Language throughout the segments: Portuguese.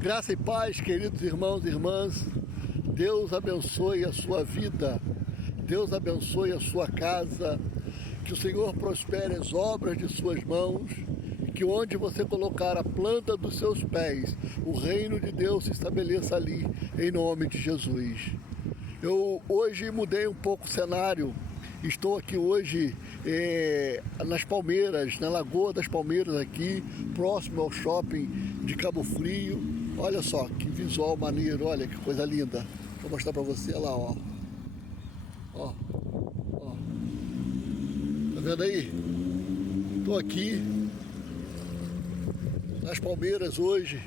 Graça e paz, queridos irmãos e irmãs. Deus abençoe a sua vida. Deus abençoe a sua casa. Que o Senhor prospere as obras de suas mãos. E que onde você colocar a planta dos seus pés, o reino de Deus se estabeleça ali, em nome de Jesus. Eu hoje mudei um pouco o cenário. Estou aqui hoje nas Palmeiras, na Lagoa das Palmeiras aqui, próximo ao shopping de Cabo Frio. Olha só que visual maneiro, olha que coisa linda. Vou mostrar pra você lá, ó. Ó. Tá vendo aí? Tô aqui nas Palmeiras hoje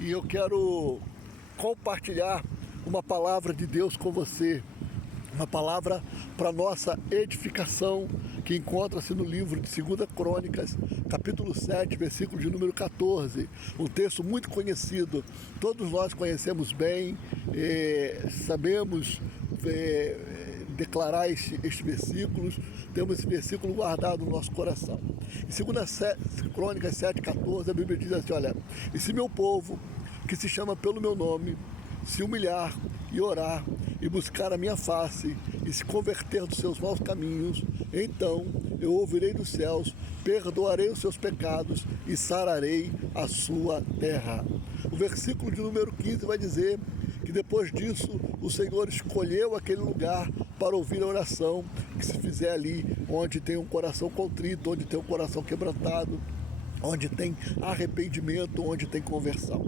e eu quero compartilhar uma palavra de Deus com você. Uma palavra para nossa edificação, que encontra-se no livro de 2 Crônicas, capítulo 7, versículo de número 14. Um texto muito conhecido, todos nós conhecemos bem, sabemos declarar estes versículos, temos esse versículo guardado no nosso coração. Em 2 Crônicas 7, 14, a Bíblia diz assim, olha: "E se meu povo, que se chama pelo meu nome, se humilhar e orar e buscar a minha face e se converter dos seus maus caminhos, então eu ouvirei dos céus, perdoarei os seus pecados e sararei a sua terra." O versículo de número 15 vai dizer que depois disso o Senhor escolheu aquele lugar para ouvir a oração que se fizer ali, onde tem um coração contrito, onde tem um coração quebrantado, onde tem arrependimento, onde tem conversão.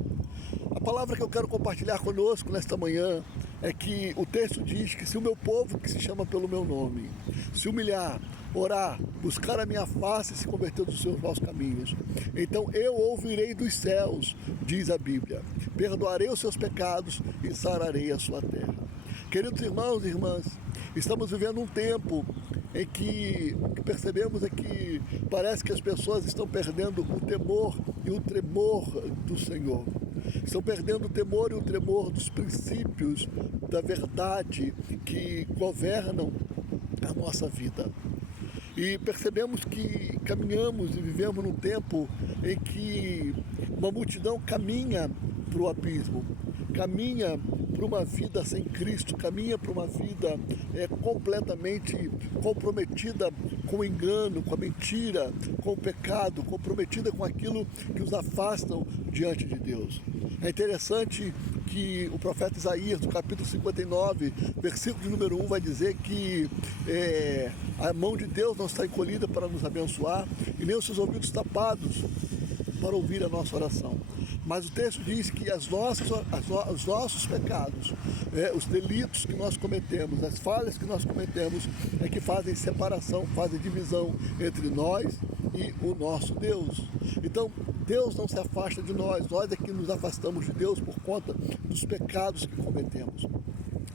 A palavra que eu quero compartilhar conosco nesta manhã é que o texto diz que se o meu povo, que se chama pelo meu nome, se humilhar, orar, buscar a minha face e se converter dos seus maus caminhos, então eu ouvirei dos céus, diz a Bíblia, perdoarei os seus pecados e sararei a sua terra. Queridos irmãos e irmãs, estamos vivendo um tempo em que o que percebemos é que parece que as pessoas estão perdendo o temor e o tremor do Senhor. Estão perdendo o temor e o tremor dos princípios da verdade que governam a nossa vida. E percebemos que caminhamos e vivemos num tempo em que uma multidão caminha para o abismo, caminha para uma vida sem Cristo, caminha para uma vida completamente comprometida com o engano, com a mentira, com o pecado, comprometida com aquilo que os afastam diante de Deus. É interessante que o profeta Isaías, no capítulo 59, versículo de número 1, vai dizer que a mão de Deus não está encolhida para nos abençoar e nem os seus ouvidos tapados para ouvir a nossa oração. Mas o texto diz que os nossos pecados, os delitos que nós cometemos, as falhas que nós cometemos, é que fazem separação, fazem divisão entre nós e o nosso Deus. Então, Deus não se afasta de nós, nós é que nos afastamos de Deus por conta dos pecados que cometemos,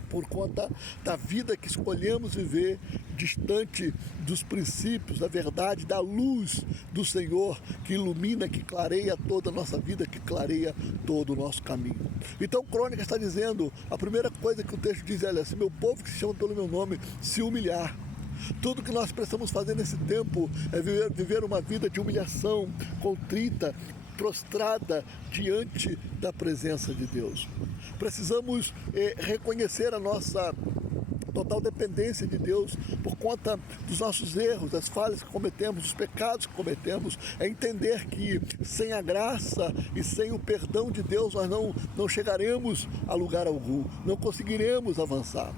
por conta da vida que escolhemos viver distante dos princípios, da verdade, da luz do Senhor que ilumina, que clareia toda a nossa vida, que clareia todo o nosso caminho. Então, Crônica está dizendo, a primeira coisa que o texto diz é: se meu povo que se chama pelo meu nome se humilhar. Tudo que nós precisamos fazer nesse tempo é viver uma vida de humilhação, contrita, prostrada diante da presença de Deus. Precisamos reconhecer a nossa total dependência de Deus por conta dos nossos erros, das falhas que cometemos, dos pecados que cometemos. É entender que sem a graça e sem o perdão de Deus nós não chegaremos a lugar algum, não conseguiremos avançar.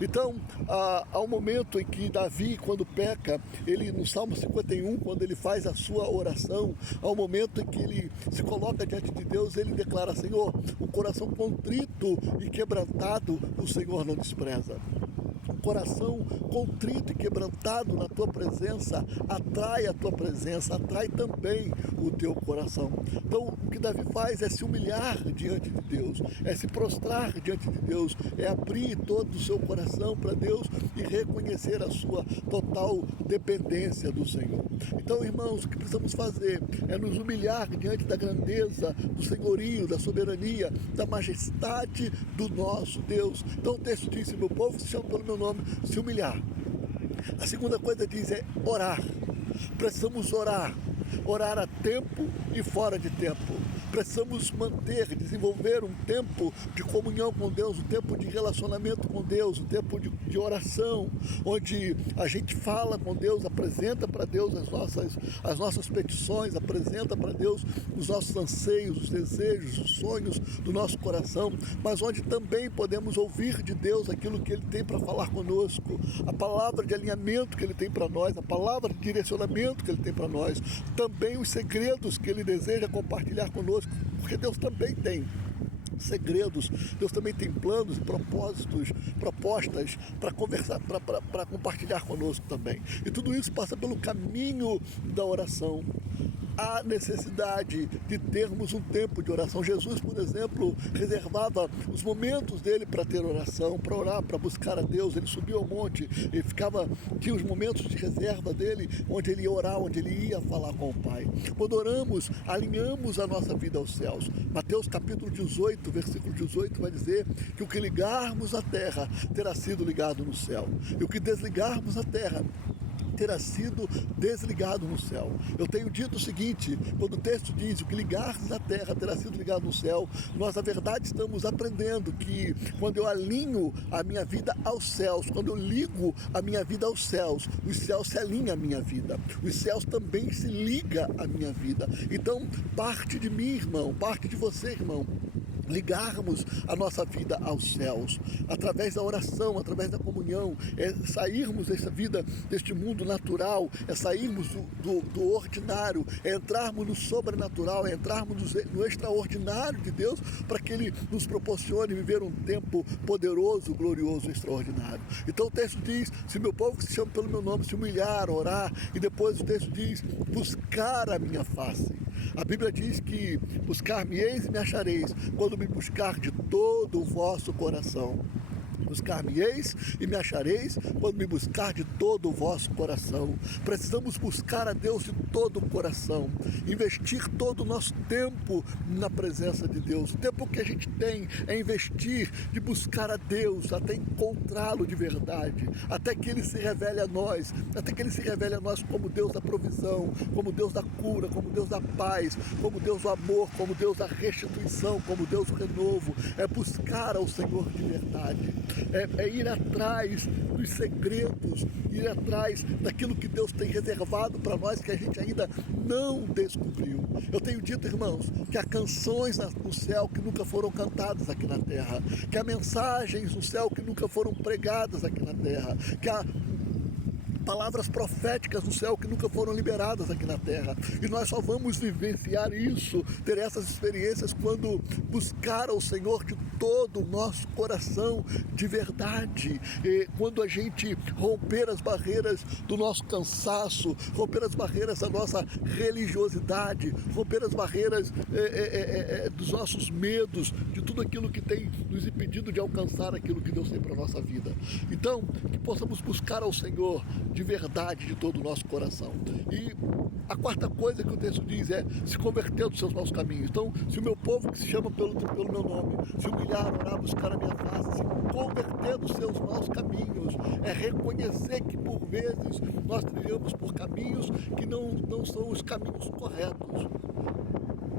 Então, há um momento em que Davi, quando peca, ele no Salmo 51, quando ele faz a sua oração, há um momento em que ele se coloca diante de Deus, ele declara: Senhor, um coração contrito e quebrantado o Senhor não despreza. Um coração contrito e quebrantado na tua presença atrai a tua presença, atrai também o teu coração. Então, o que Davi faz é se humilhar diante de Deus, é se prostrar diante de Deus, é abrir todo o seu coração para Deus e reconhecer a sua total dependência do Senhor. Então, irmãos, o que precisamos fazer é nos humilhar diante da grandeza, do senhorio, da soberania, da majestade do nosso Deus. Então, o texto diz: se meu povo se chama pelo meu nome, se humilhar. A segunda coisa diz é orar. Precisamos orar. orar a tempo e fora de tempo. Precisamos desenvolver um tempo de comunhão com Deus, um tempo de relacionamento com Deus, um tempo de oração, onde a gente fala com Deus, apresenta para Deus as nossas petições, apresenta para Deus os nossos anseios, os desejos, os sonhos do nosso coração, mas onde também podemos ouvir de Deus aquilo que Ele tem para falar conosco, a palavra de alinhamento que Ele tem para nós, a palavra de direcionamento que Ele tem para nós, também os segredos que Ele deseja compartilhar conosco, porque Deus também tem segredos, Deus também tem planos e propósitos, propostas para conversar, para compartilhar conosco também. E tudo isso passa pelo caminho da oração. Há necessidade de termos um tempo de oração. Jesus, por exemplo, reservava os momentos dele para ter oração, para orar, para buscar a Deus. Ele subia ao monte e tinha os momentos de reserva dele, onde ele ia orar, onde ele ia falar com o Pai. Quando oramos, alinhamos a nossa vida aos céus. Mateus capítulo 18, versículo 18 vai dizer que o que ligarmos à terra terá sido ligado no céu, e o que desligarmos à terra terá sido desligado no céu. Eu tenho dito o seguinte, quando o texto diz o que ligares na terra terá sido ligado no céu, nós na verdade estamos aprendendo que quando eu alinho a minha vida aos céus, quando eu ligo a minha vida aos céus, os céus se alinham à minha vida, os céus também se ligam à minha vida. Então parte de mim, irmão, parte de você, irmão, ligarmos a nossa vida aos céus, através da oração, através da comunhão, sairmos dessa vida, deste mundo natural, sairmos do ordinário, entrarmos no sobrenatural, entrarmos no extraordinário de Deus, para que Ele nos proporcione viver um tempo poderoso, glorioso, extraordinário. Então o texto diz, se meu povo que se chama pelo meu nome se humilhar, orar, e depois o texto diz, buscar a minha face. A Bíblia diz que buscar-me-eis e me achareis, quando me buscar de todo o vosso coração. Buscar-me-eis e me achareis quando me buscar de todo o vosso coração. Precisamos buscar a Deus de todo o coração, investir todo o nosso tempo na presença de Deus. O tempo que a gente tem é investir de buscar a Deus até encontrá-lo de verdade, até que Ele se revele a nós, até que Ele se revele a nós como Deus da provisão, como Deus da cura, como Deus da paz, como Deus do amor, como Deus da restituição, como Deus do renovo. É buscar ao Senhor de verdade. É ir atrás dos segredos, ir atrás daquilo que Deus tem reservado para nós, que a gente ainda não descobriu. Eu tenho dito, irmãos, que há canções no céu que nunca foram cantadas aqui na terra, que há mensagens no céu que nunca foram pregadas aqui na terra, que há palavras proféticas no céu que nunca foram liberadas aqui na terra, e nós só vamos vivenciar isso, ter essas experiências quando buscar ao Senhor de todo o nosso coração, de verdade, e quando a gente romper as barreiras do nosso cansaço, romper as barreiras da nossa religiosidade, romper as barreiras dos nossos medos, de tudo aquilo que tem nos impedido de alcançar aquilo que Deus tem para a nossa vida. Então, que possamos buscar ao Senhor de verdade, de todo o nosso coração. E a quarta coisa que o texto diz é se converter dos seus maus caminhos. Então, se o meu povo que se chama pelo meu nome, se humilhar, orar, buscar a minha face, se converter dos seus maus caminhos, é reconhecer que por vezes nós trilhamos por caminhos que não são os caminhos corretos.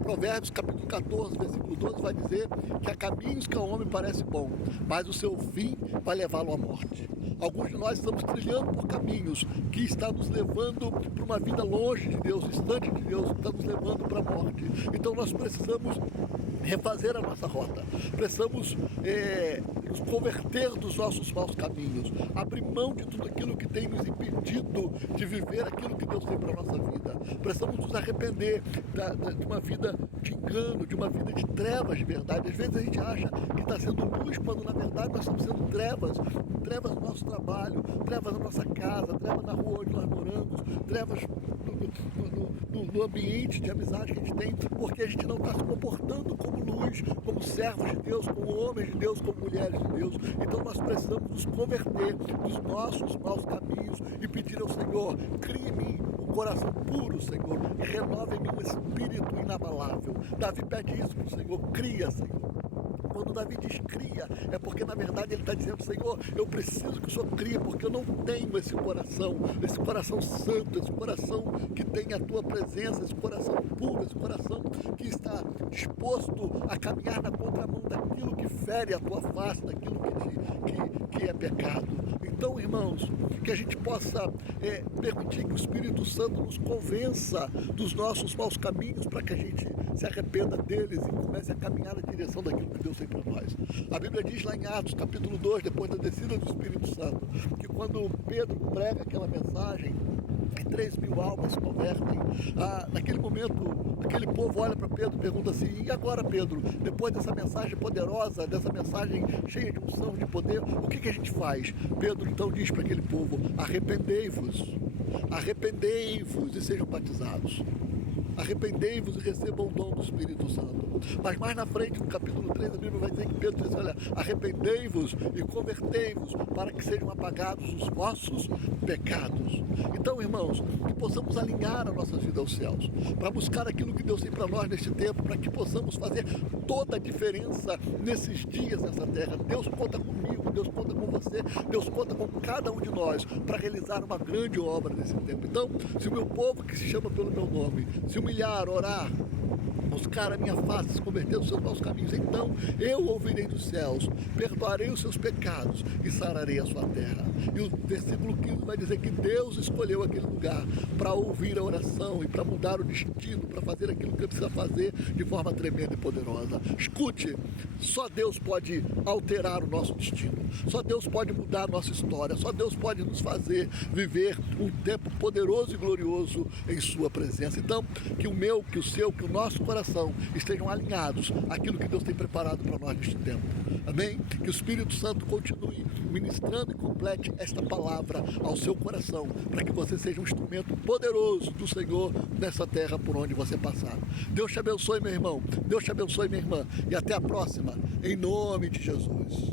Provérbios capítulo 14, versículo 12 vai dizer que há caminhos que ao homem parece bom, mas o seu fim vai levá-lo à morte. Alguns de nós estamos trilhando por caminhos que estão nos levando para uma vida longe de Deus, distante de Deus, que está nos levando para a morte. Então nós precisamos refazer a nossa rota, precisamos nos converter dos nossos maus caminhos, abrir mão de tudo aquilo que tem nos impedido de viver aquilo que Deus tem para a nossa vida. Precisamos nos arrepender de uma vida de engano, de uma vida de trevas de verdade. Às vezes a gente acha que está sendo luz, quando na verdade nós estamos sendo trevas no nosso trabalho, trevas na nossa casa, trevas na rua onde nós moramos, trevas no ambiente de amizade que a gente tem, porque a gente não está se comportando como luz, como servos de Deus, como homens de Deus, como mulheres de Deus. Então nós precisamos nos converter dos nossos maus caminhos e pedir ao Senhor, crie em mim um coração puro, Senhor, e renove em mim um espírito inabalável. Davi pede isso para o Senhor, cria, Senhor, Quando Davi diz cria, é porque na verdade ele está dizendo: Senhor, eu preciso que o Senhor crie, porque eu não tenho esse coração santo, esse coração que tem a tua presença, esse coração puro, esse coração que está disposto a caminhar na contramão daquilo que fere a tua face, daquilo que é pecado. Então, irmãos, que a gente possa permitir que o Espírito Santo nos convença dos nossos maus caminhos, para que a gente se arrependa deles e comece a caminhar na direção daquilo que Deus tem para nós. A Bíblia diz lá em Atos, capítulo 2, depois da descida do Espírito Santo, que quando Pedro prega aquela mensagem, 3.000 almas se convertem. Naquele momento, aquele povo olha para Pedro e pergunta assim: e agora, Pedro, depois dessa mensagem poderosa, dessa mensagem cheia de unção, de poder, o que a gente faz? Pedro então diz para aquele povo: arrependei-vos e sejam batizados. Arrependei-vos e recebam o dom do Espírito Santo. Mas mais na frente, no capítulo 3, a Bíblia vai dizer que Pedro diz: olha, arrependei-vos e convertei-vos para que sejam apagados os vossos pecados. Então, irmãos, que possamos alinhar a nossa vida aos céus, para buscar aquilo que Deus tem para nós neste tempo, para que possamos fazer toda a diferença nesses dias nessa terra. Deus conta comigo, Deus conta com você, Deus conta com cada um de nós para realizar uma grande obra nesse tempo. Então, se o meu povo, que se chama pelo meu nome, se humilhar, orar, buscar a minha face, se converter nos seus maus caminhos, então eu ouvirei dos céus, perdoarei os seus pecados e sararei a sua terra. E o versículo 15 vai dizer que Deus escolheu aquele lugar para ouvir a oração e para mudar o destino, para fazer aquilo que ele precisa fazer de forma tremenda e poderosa. Escute, só Deus pode alterar o nosso destino, só Deus pode mudar a nossa história, só Deus pode nos fazer viver um tempo poderoso e glorioso em sua presença. Então, que o meu, que o seu, que o nosso coração estejam alinhados àquilo que Deus tem preparado para nós neste tempo. Amém? Que o Espírito Santo continue ministrando e complete esta palavra ao seu coração, para que você seja um instrumento poderoso do Senhor nessa terra por onde você passar. Deus te abençoe, meu irmão. Deus te abençoe, minha irmã. E até a próxima, em nome de Jesus.